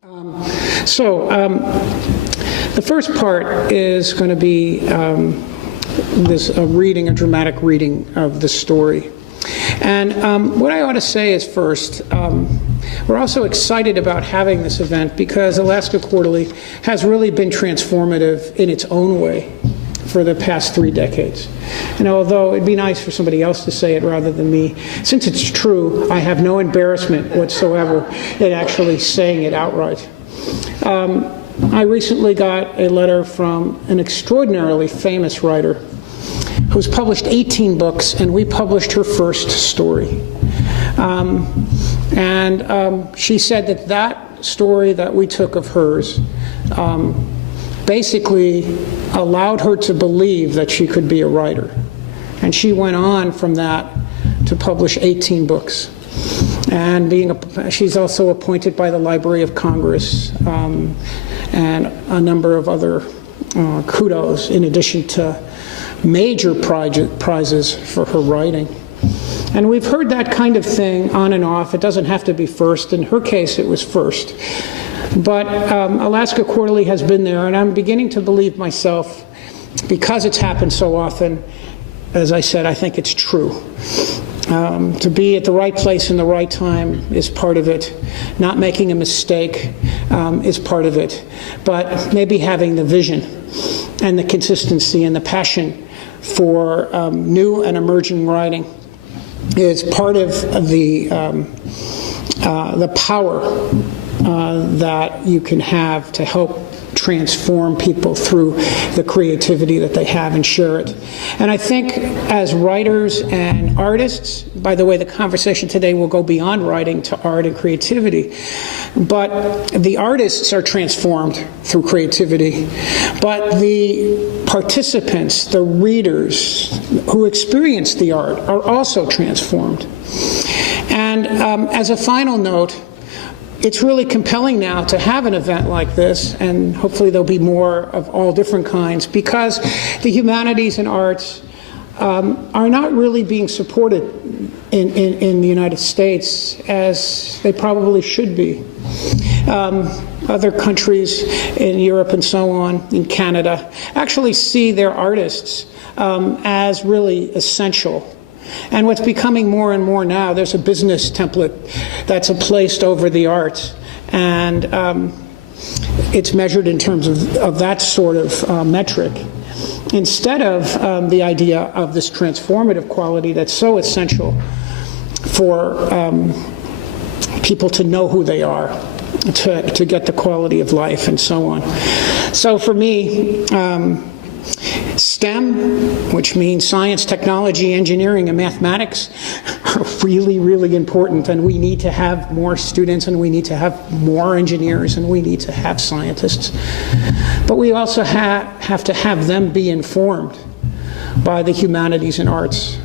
The first part is going to be a dramatic reading of the story. And what I ought to say is first, we're also excited about having this event because Alaska Quarterly has really been transformative in its own way for the past 3 decades. And although it'd be nice for somebody else to say it rather than me, since it's true, I have no embarrassment whatsoever in actually saying it outright. I recently got a letter from an extraordinarily famous writer who's published 18 books, and we published her first story. She said that story that we took of hers basically allowed her to believe that she could be a writer. And she went on from that to publish 18 books. And she's also appointed by the Library of Congress and a number of other kudos in addition to major prizes for her writing. And we've heard that kind of thing on and off. It doesn't have to be first. In her case, it was first. But Alaska Quarterly has been there, and I'm beginning to believe myself, because it's happened so often, as I said, I think it's true. To be at the right place in the right time is part of it. Not making a mistake is part of it. But maybe having the vision and the consistency and the passion for new and emerging writing is part of the power that you can have to help transform people through the creativity that they have and share it. And I think as writers and artists, by the way, the conversation today will go beyond writing to art and creativity, but the artists are transformed through creativity, but the participants, the readers who experience the art are also transformed. And as a final note, it's really compelling now to have an event like this, and hopefully there'll be more of all different kinds, because the humanities and arts are not really being supported in the United States as they probably should be. Other countries in Europe and so on, in Canada, actually see their artists as really essential. And what's becoming more and more now, there's a business template that's placed over the arts, and it's measured in terms of that sort of metric, instead of the idea of this transformative quality that's so essential for people to know who they are, to get the quality of life and so on. So for me, STEM, which means science, technology, engineering, and mathematics, are really, really important, and we need to have more students, and we need to have more engineers, and we need to have scientists. But we also have to have them be informed by the humanities and arts,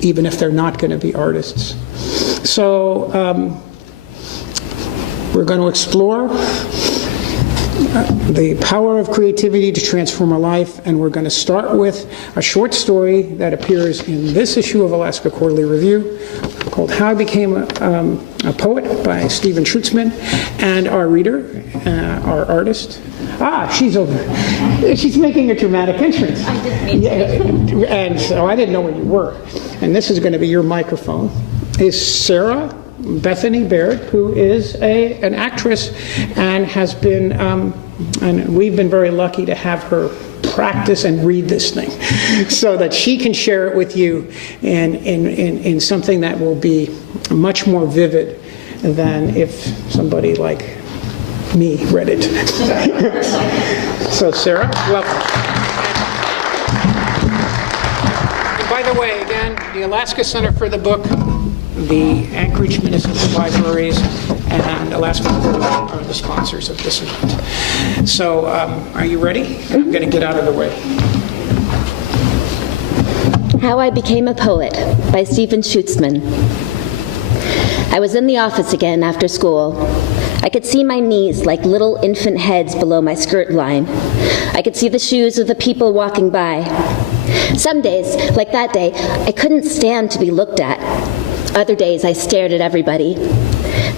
even if they're not going to be artists. So we're going to explore the power of creativity to transform a life, and we're going to start with a short story that appears in this issue of Alaska Quarterly Review called How I Became a Poet by Steven Shutzman, and our reader, our artist, she's over. She's making a dramatic entrance. I didn't mean to. And so I didn't know where you were. And this is going to be your microphone. Is Sarah Bethany Baird, who is an actress and has been, and we've been very lucky to have her practice and read this thing so that she can share it with you in something that will be much more vivid than if somebody like me read it. So Sarah, welcome. And by the way, again, the Alaska Center for the Book, the Anchorage Municipal Libraries, and Alaska Quarterly are the sponsors of this event. So are you ready? I'm going to get out of the way. How I Became a Poet by Steven Shutzman. I was in the office again after school. I could see my knees like little infant heads below my skirt line. I could see the shoes of the people walking by. Some days, like that day, I couldn't stand to be looked at. Other days I stared at everybody.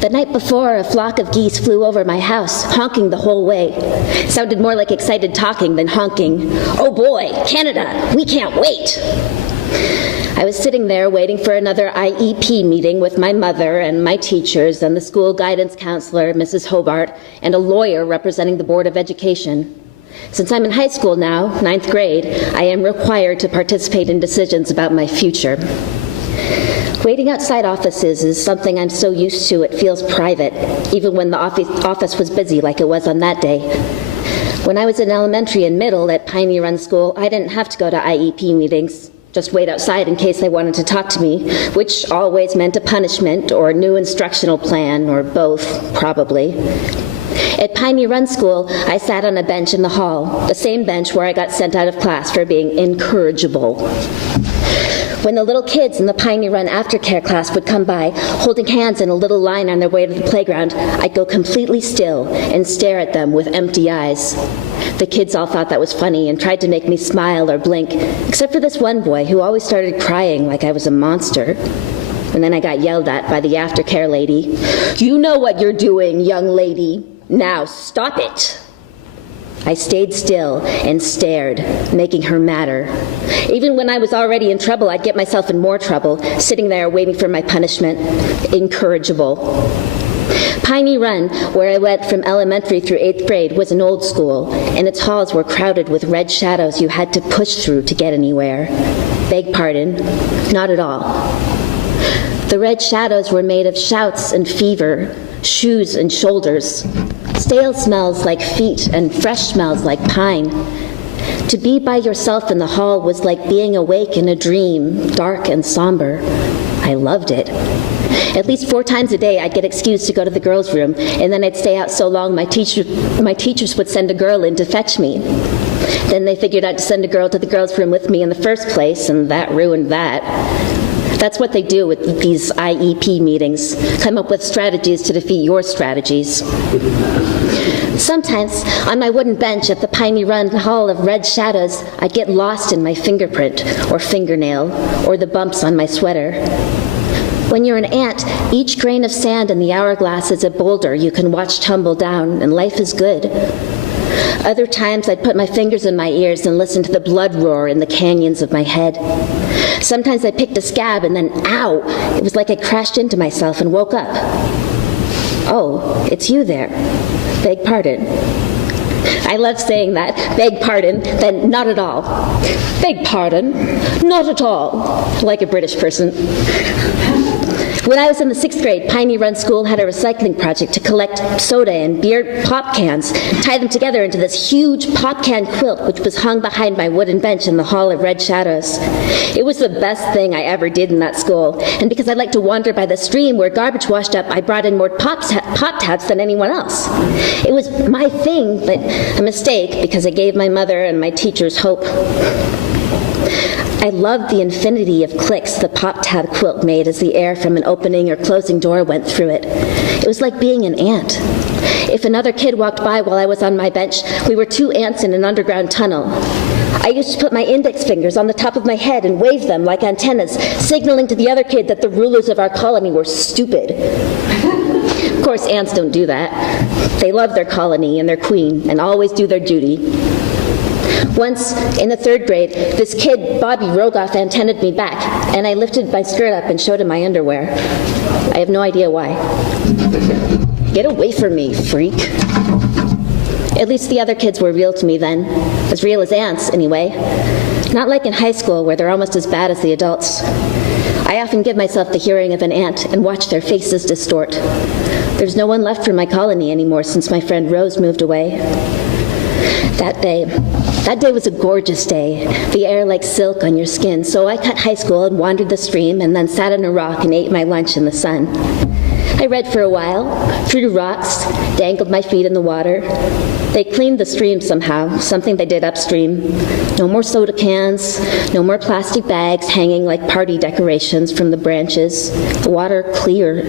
The night before, a flock of geese flew over my house, honking the whole way. It sounded more like excited talking than honking. Oh boy, Canada, we can't wait. I was sitting there waiting for another IEP meeting with my mother and my teachers and the school guidance counselor, Mrs. Hobart, and a lawyer representing the Board of Education. Since I'm in high school now, 9th grade, I am required to participate in decisions about my future. Waiting outside offices is something I'm so used to it feels private, even when the office was busy like it was on that day. When I was in elementary and middle at Piney Run School, I didn't have to go to IEP meetings. Just wait outside in case they wanted to talk to me, which always meant a punishment or a new instructional plan, or both, probably. At Piney Run School, I sat on a bench in the hall, the same bench where I got sent out of class for being incorrigible. When the little kids in the Piney Run aftercare class would come by, holding hands in a little line on their way to the playground, I'd go completely still and stare at them with empty eyes. The kids all thought that was funny and tried to make me smile or blink, except for this one boy who always started crying like I was a monster. And then I got yelled at by the aftercare lady. "You know what you're doing, young lady. Now stop it." I stayed still and stared, making her madder. Even when I was already in trouble, I'd get myself in more trouble, sitting there waiting for my punishment, incorrigible. Piney Run, where I went from elementary through 8th grade, was an old school, and its halls were crowded with red shadows you had to push through to get anywhere. Beg pardon, not at all. The red shadows were made of shouts and fever, shoes and shoulders, stale smells like feet and fresh smells like pine. To be by yourself in the hall was like being awake in a dream, dark and somber. I loved it. At least 4 times a day, I'd get excused to go to the girls' room, and then I'd stay out so long my teachers would send a girl in to fetch me. Then they figured out to send a girl to the girls' room with me in the first place, and that ruined that. That's what they do with these IEP meetings, come up with strategies to defeat your strategies. Sometimes, on my wooden bench at the Piney Run Hall of Red Shadows, I'd get lost in my fingerprint, or fingernail, or the bumps on my sweater. When you're an ant, each grain of sand in the hourglass is a boulder you can watch tumble down, and life is good. Other times, I'd put my fingers in my ears and listen to the blood roar in the canyons of my head. Sometimes I picked a scab and then, ow! It was like I crashed into myself and woke up. Oh, it's you there. Beg pardon. I love saying that. Beg pardon, then not at all. Beg pardon, not at all. Like a British person. When I was in the 6th grade, Piney Run School had a recycling project to collect soda and beer pop cans, tie them together into this huge pop can quilt which was hung behind my wooden bench in the Hall of Red Shadows. It was the best thing I ever did in that school, and because I liked to wander by the stream where garbage washed up, I brought in more pop tabs than anyone else. It was my thing, but a mistake because I gave my mother and my teachers hope. I loved the infinity of clicks the pop-tab quilt made as the air from an opening or closing door went through it. It was like being an ant. If another kid walked by while I was on my bench, we were 2 ants in an underground tunnel. I used to put my index fingers on the top of my head and wave them like antennas, signaling to the other kid that the rulers of our colony were stupid. Of course, ants don't do that. They love their colony and their queen and always do their duty. Once, in the 3rd grade, this kid, Bobby Rogoff, antennaed me back, and I lifted my skirt up and showed him my underwear. I have no idea why. Get away from me, freak. At least the other kids were real to me then. As real as ants, anyway. Not like in high school, where they're almost as bad as the adults. I often give myself the hearing of an ant and watch their faces distort. There's no one left from my colony anymore since my friend Rose moved away. That day was a gorgeous day, the air like silk on your skin, so I cut high school and wandered the stream and then sat on a rock and ate my lunch in the sun. I read for a while, threw rocks, dangled my feet in the water. They cleaned the stream somehow, something they did upstream. No more soda cans, no more plastic bags hanging like party decorations from the branches. The water clear.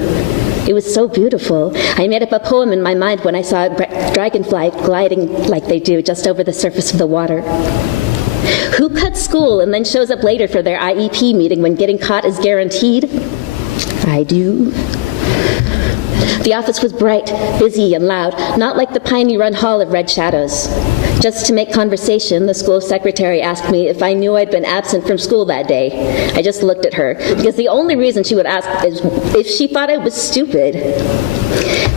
It was so beautiful. I made up a poem in my mind when I saw a dragonfly gliding like they do just over the surface of the water. Who cuts school and then shows up later for their IEP meeting when getting caught is guaranteed? I do. The office was bright, busy, and loud, not like the Piney Run Hall of red shadows. Just to make conversation, the school secretary asked me if I knew I'd been absent from school that day. I just looked at her, because the only reason she would ask is if she thought I was stupid.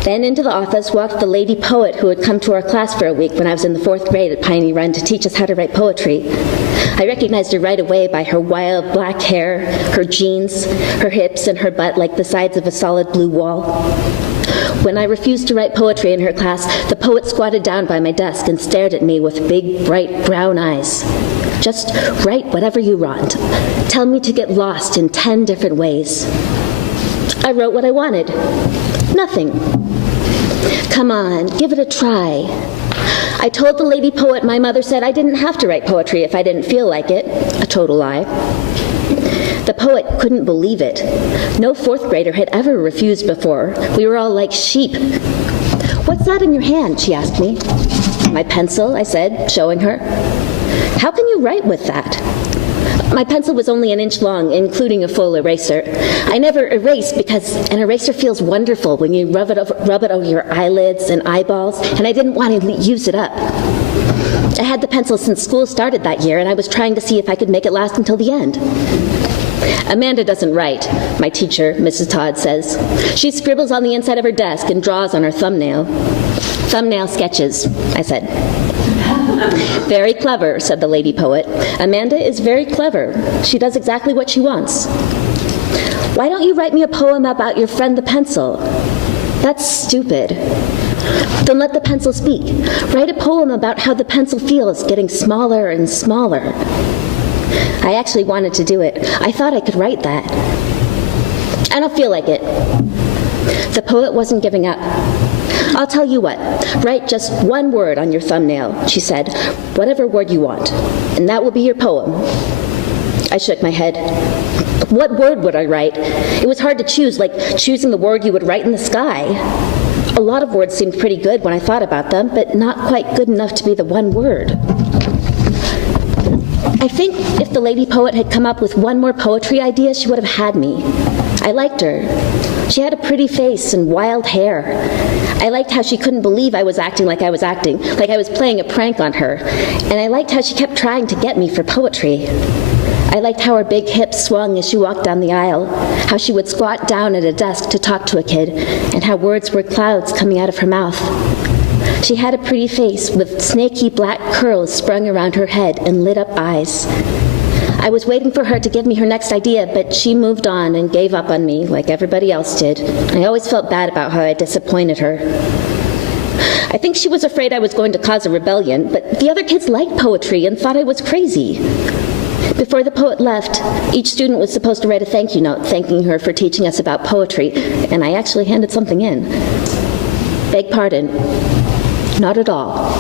Then into the office walked the lady poet who had come to our class for a week when I was in the 4th grade at Piney Run to teach us how to write poetry. I recognized her right away by her wild black hair, her jeans, her hips, and her butt like the sides of a solid blue wall. When I refused to write poetry in her class, the poet squatted down by my desk and stared at me with big, bright brown eyes. Just write whatever you want. Tell me to get lost in 10 different ways. I wrote what I wanted. Nothing. Come on, give it a try. I told the lady poet my mother said I didn't have to write poetry if I didn't feel like it. A total lie. The poet couldn't believe it. No 4th grader had ever refused before. We were all like sheep. "What's that in your hand?" she asked me. "My pencil," I said, showing her. "How can you write with that?" My pencil was only an inch long, including a full eraser. I never erased because an eraser feels wonderful when you rub it over your eyelids and eyeballs, and I didn't want to use it up. I had the pencil since school started that year, and I was trying to see if I could make it last until the end. "Amanda doesn't write," my teacher, Mrs. Todd, says. "She scribbles on the inside of her desk and draws on her thumbnail." "Thumbnail sketches," I said. "Very clever," said the lady poet. "Amanda is very clever. She does exactly what she wants." "Why don't you write me a poem about your friend the pencil?" "That's stupid." "Then let the pencil speak. Write a poem about how the pencil feels getting smaller and smaller." I actually wanted to do it. I thought I could write that. "I don't feel like it." The poet wasn't giving up. "I'll tell you what. Write just one word on your thumbnail," she said. "Whatever word you want. And that will be your poem." I shook my head. What word would I write? It was hard to choose, like choosing the word you would write in the sky. A lot of words seemed pretty good when I thought about them, but not quite good enough to be the one word. I think if the lady poet had come up with one more poetry idea, she would have had me. I liked her. She had a pretty face and wild hair. I liked how she couldn't believe I was acting, like I was playing a prank on her. And I liked how she kept trying to get me for poetry. I liked how her big hips swung as she walked down the aisle, how she would squat down at a desk to talk to a kid, and how words were clouds coming out of her mouth. She had a pretty face with snaky black curls sprung around her head and lit up eyes. I was waiting for her to give me her next idea, but she moved on and gave up on me like everybody else did. I always felt bad about how I disappointed her. I think she was afraid I was going to cause a rebellion, but the other kids liked poetry and thought I was crazy. Before the poet left, each student was supposed to write a thank you note thanking her for teaching us about poetry, and I actually handed something in. "Beg pardon." "Not at all,"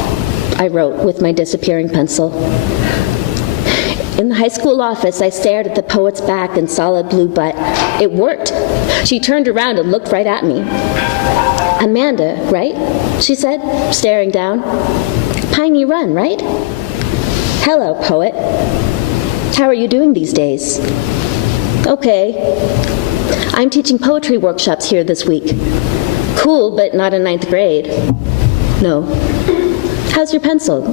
I wrote with my disappearing pencil. In the high school office, I stared at the poet's back and solid blue butt. It worked. She turned around and looked right at me. "Amanda, right?" she said, staring down. "Piney Run, right?" "Hello, poet. How are you doing these days?" "Okay. I'm teaching poetry workshops here this week." "Cool, but not in 9th grade." "No." "How's your pencil?"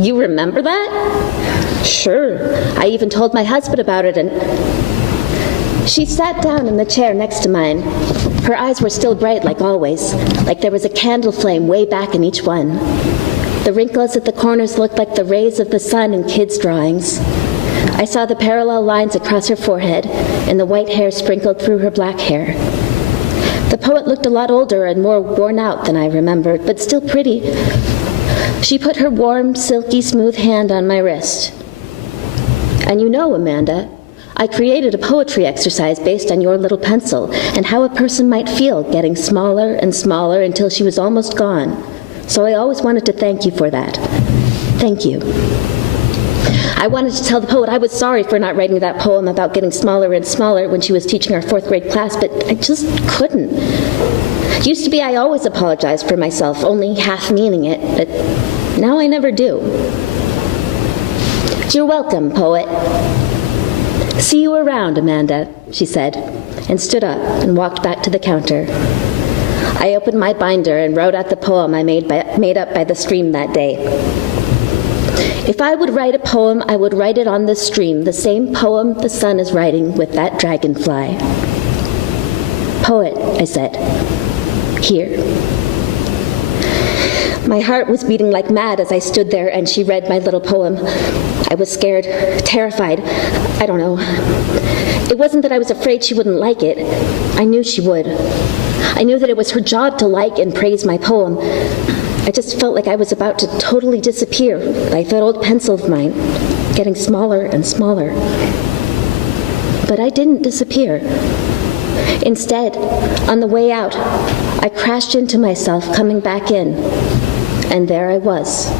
"You remember that?" "Sure. I even told my husband about it and..." She sat down in the chair next to mine. Her eyes were still bright like always, like there was a candle flame way back in each one. The wrinkles at the corners looked like the rays of the sun in kids' drawings. I saw the parallel lines across her forehead and the white hair sprinkled through her black hair. The poet looked a lot older and more worn out than I remembered, but still pretty. She put her warm, silky, smooth hand on my wrist. "And you know, Amanda, I created a poetry exercise based on your little pencil and how a person might feel getting smaller and smaller until she was almost gone. So I always wanted to thank you for that. Thank you." I wanted to tell the poet I was sorry for not writing that poem about getting smaller and smaller when she was teaching our 4th grade class, but I just couldn't. Used to be I always apologized for myself, only half meaning it, but now I never do. "You're welcome, poet." "See you around, Amanda," she said, and stood up and walked back to the counter. I opened my binder and wrote out the poem I made up by the stream that day. If I would write a poem, I would write it on the stream, the same poem the sun is writing with that dragonfly. Poet, I said, here. My heart was beating like mad as I stood there and she read my little poem. I was scared, terrified, I don't know. It wasn't that I was afraid she wouldn't like it. I knew she would. I knew that it was her job to like and praise my poem. I just felt like I was about to totally disappear, like that old pencil of mine, getting smaller and smaller. But I didn't disappear. Instead, on the way out, I crashed into myself coming back in, and there I was,